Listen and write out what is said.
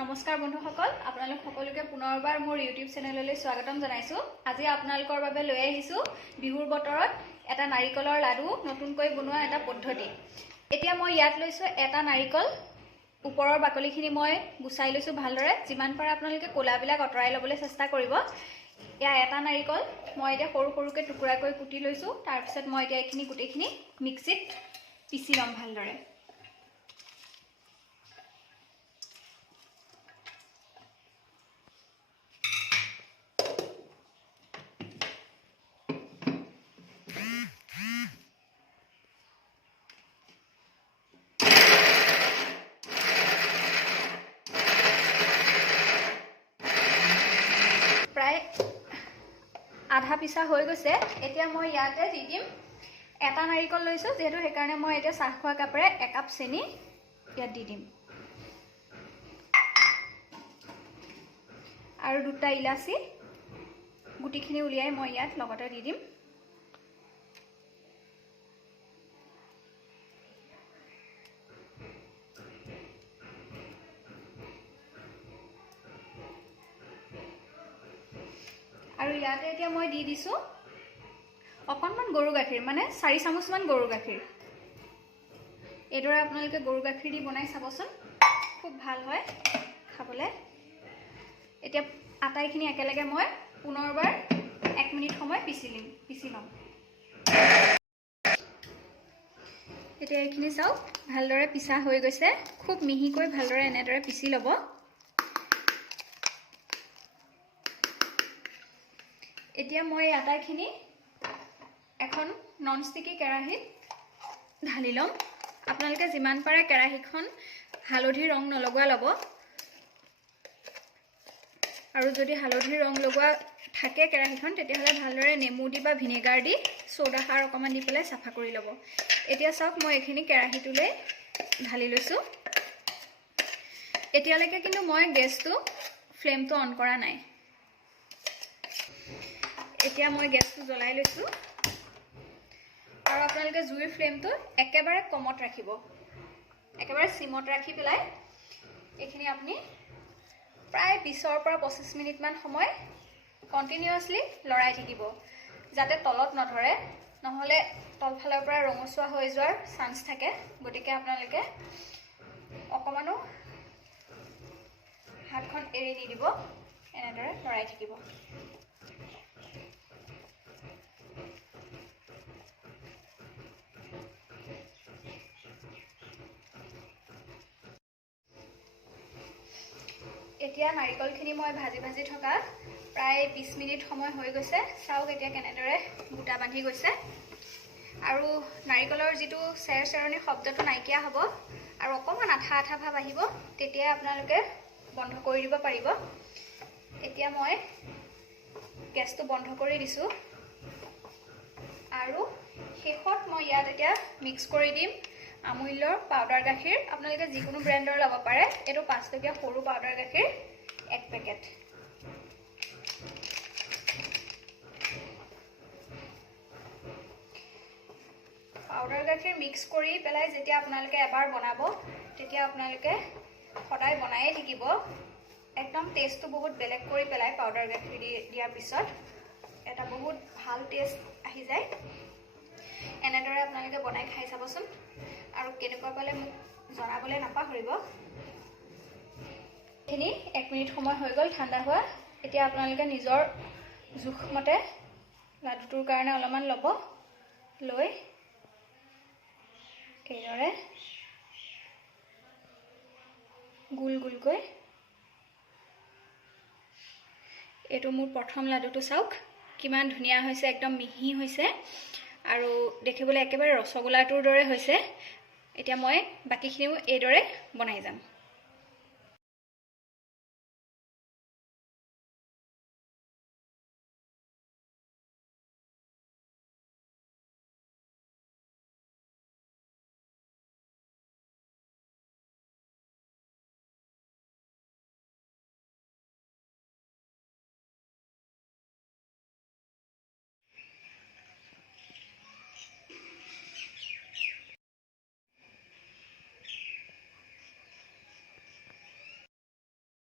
নমস্কাৰ বন্ধুসকল, আপোনালোক সকলোকে পুনৰবাৰ মোৰ ইউটিউব চেনেললৈ স্বাগতম জনাইছো। আজি আপোনালোকৰ বাবে লৈ আহিছো বিহুৰ বতৰত এটা নাৰিকলৰ লাডু নতুনকৈ বনোৱা এটা পদ্ধতি। এতিয়া মই ইয়াত লৈছো এটা নাৰিকল, ওপৰৰ বাকলিখিনি মই গুচাই লৈছো ভালদৰে। যিমান পাৰে আপোনালোকে কোলাবিলাক অতৰাই ল'বলৈ চেষ্টা কৰিব। এয়া এটা নাৰিকল মই এতিয়া সৰু সৰুকৈ টুকুৰাকৈ কুটি লৈছো। তাৰ পিছত মই এতিয়া এইখিনি গোটেইখিনি মিক্সিত পিচি ল'ম ভালদৰে। প্ৰায় আধা পিছা হৈ গৈছে। এতিয়া মই ইয়াতে দি দিম এটা নাৰিকল লৈছো, যেহেতু সেইকাৰণে মই এতিয়া চাহ খোৱা কাপেৰে 1 কাপ চেনি ইয়াত দি দিম আৰু 2টা ইলাচি গুটিখিনি উলিয়াই মই ইয়াত লগতে দি দিম। আৰু ইয়াতে এতিয়া মই দি দিছো অকণমান গৰু গাখীৰ, মানে 4 চামুচমান গৰু গাখীৰ। এইদৰে আপোনালোকে গৰু গাখীৰ দি বনাই চাবচোন, খুব ভাল হয় খাবলৈ। এতিয়া আটাইখিনি একেলগে মই পুনৰবাৰ 1 মিনিট সময় পিচি ল'ম। এতিয়া এইখিনি চাওক ভালদৰে পিছা হৈ গৈছে। খুব মিহিকৈ ভালদৰে এনেদৰে পিচি ল'ব। এতিয়া মই আটাইখিনি এখন ননষ্টিকি কেৰাহীত ঢালি ল'ম। আপোনালোকে যিমান পাৰে কেৰাহীখন হালধি ৰং নলগোৱা ল'ব, আৰু যদি হালধি ৰং লগোৱা থাকে কেৰাহীখন তেতিয়াহ'লে ভালদৰে নেমু দি বা ভিনেগাৰ দি চ'ডা খাৰ অকণমান দি পেলাই চাফা কৰি ল'ব। এতিয়া চাওক মই এইখিনি কেৰাহীটোলৈ ঢালি লৈছোঁ। এতিয়ালৈকে কিন্তু মই গেছটো ফ্লেমটো অন কৰা নাই। এতিয়া মই গেছটো জ্বলাই লৈছোঁ আৰু আপোনালোকে জুইৰ ফ্লেমটো একেবাৰে কমত ৰাখিব। একেবাৰে সিমত ৰাখি পেলাই এইখিনি আপুনি প্ৰায় 20ৰ পৰা 25 মিনিটমান সময় কণ্টিনিউৱাছলি লৰাই থাকিব, যাতে তলত নধৰে, নহ'লে তলফালৰ পৰা ৰঙচুৱা হৈ যোৱাৰ চান্স থাকে। গতিকে আপোনালোকে অকণমানো হাতখন এৰি নিদিব, এনেদৰে লৰাই থাকিব। এতিয়া নাৰিকলখিনি মই ভাজি থকা প্ৰায় 20 মিনিট সময় হৈ গৈছে। চাওক এতিয়া কেনেদৰে গোটা বান্ধি গৈছে, আৰু নাৰিকলৰ যিটো চেৰচেৰণি শব্দটো নাইকিয়া হ'ব আৰু অকণমান আঠা আঠা ভাৱ আহিব, তেতিয়া আপোনালোকে বন্ধ কৰি দিব পাৰিব। এতিয়া মই গেছটো বন্ধ কৰি দিছোঁ আৰু শেষত মই ইয়াত এতিয়া মিক্স কৰি দিম আমুলৰ পাউডাৰ গাখীৰ। আপোনালোকে যিকোনো ব্ৰেণ্ডৰ ল'ব পাৰে। এইটো 5 টকীয়া সৰু পাউডাৰ গাখীৰ 1 পেকেট। পাউডাৰ গাখীৰ মিক্স কৰি পেলাই যেতিয়া আপোনালোকে এবাৰ বনাব, তেতিয়া আপোনালোকে সদায় বনায়ে থাকিব। একদম টেষ্টটো বহুত বেলেগ কৰি পেলাই পাউডাৰ গাখীৰ দিয়াৰ পিছত এটা বহুত ভাল টেষ্ট আহি যায়। এনেদৰে আপোনালোকে বনাই খাই চাবচোন, আৰু কেনেকুৱা পালে মোক জনাবলৈ নাপাহৰিব। এইখিনি 1 মিনিট সময় হৈ গ'ল ঠাণ্ডা হোৱা। এতিয়া আপোনালোকে নিজৰ জোখমতে লাডুটোৰ কাৰণে অলপমান ল'ব, লৈ এইদৰে গোল গোলকৈ, এইটো মোৰ প্ৰথম লাডুটো চাওক কিমান ধুনীয়া হৈছে, একদম মিহি হৈছে আৰু দেখিবলৈ একেবাৰে ৰসগোল্লাটোৰ দৰে হৈছে। এতিয়া মই বাকীখিনিও এইদৰে বনাই যাম।